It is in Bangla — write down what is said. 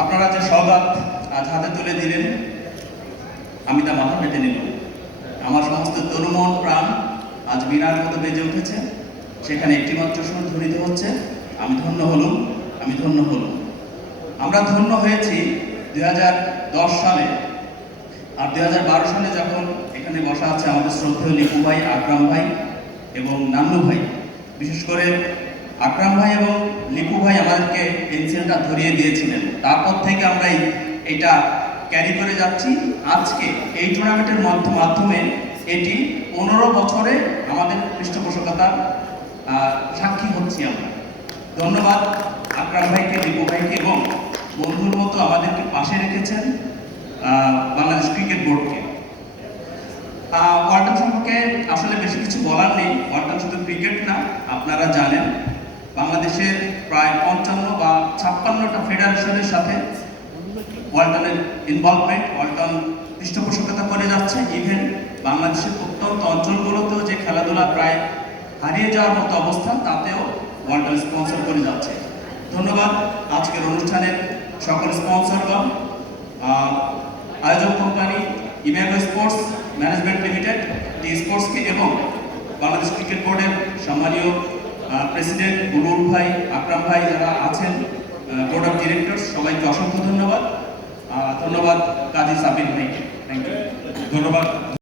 আপনারা যে সওগাত আজ হাতে তুলে দিলেন, আমি তা মাথা পেতে নিলাম। আমার সমস্ত তরুমন প্রাণ আজ বীণার মতো বেজে উঠেছে। সেখানে একটিমাত্র সুর ধ্বনিত হচ্ছে, আমি ধন্য হলুম, আমি ধন্য হলুম। আমরা ধন্য হয়েছি 2010 সালে। আর 2012 সালে যখন এখানে বসা আছে আমাদের শ্রদ্ধেয় লিপু ভাই, আকরাম ভাই এবং নান্নু ভাই, বিশেষ করে আকরাম ভাই এবং লিপু ভাই আমাদেরকে পেন্সিলটা ধরিয়ে দিয়েছিলেন। তারপর থেকে আমরা এটা ক্যারি করে যাচ্ছি। আজকে এই টুর্নামেন্টের মাধ্যমে এটি 15 বছরে আমাদের পৃষ্ঠপোষকতার সাক্ষী হচ্ছি আমরা। ধন্যবাদ আকরাম ভাইকে, লিপু ভাইকে এবং বন্ধুর মতো আমাদেরকে পাশে রেখেছেন বাংলাদেশ ক্রিকেট বোর্ডকে। ওয়ালটন সম্পর্কে আসলে বেশি কিছু বলার নেই। ওয়ালটন শুধু ক্রিকেট না, আপনারা জানেন বাংলাদেশের প্রায় 55 বা 56টা ফেডারেশনের সাথে ওয়ালটনের ইনভলভমেন্ট, ওয়ালটন পৃষ্ঠপোষকতা করে যাচ্ছে। ইভেন বাংলাদেশের প্রত্যন্ত অঞ্চলগুলোতেও যে খেলাধুলা প্রায় হারিয়ে যাওয়ার মতো অবস্থা, তাতেও ওয়ালটন স্পন্সর করে যাচ্ছে। ধন্যবাদ আজকের অনুষ্ঠানের সকল স্পন্সরগণ, আয়োজক কোম্পানি ইমেগো স্পোর্টস ম্যানেজমেন্ট লিমিটেড, টি স্পোর্টসকে এবং বাংলাদেশ ক্রিকেট বোর্ডের সম্মানীয় প্রেসিডেন্ট বুলুল ভাই, আকরাম ভাই যারা আছেন, বোর্ড অফ ডিরেক্টরস, সবাইকে অসংখ্য ধন্যবাদ। ধন্যবাদ কাজী সাবির ভাইকে। Thank you. ধন্যবাদ।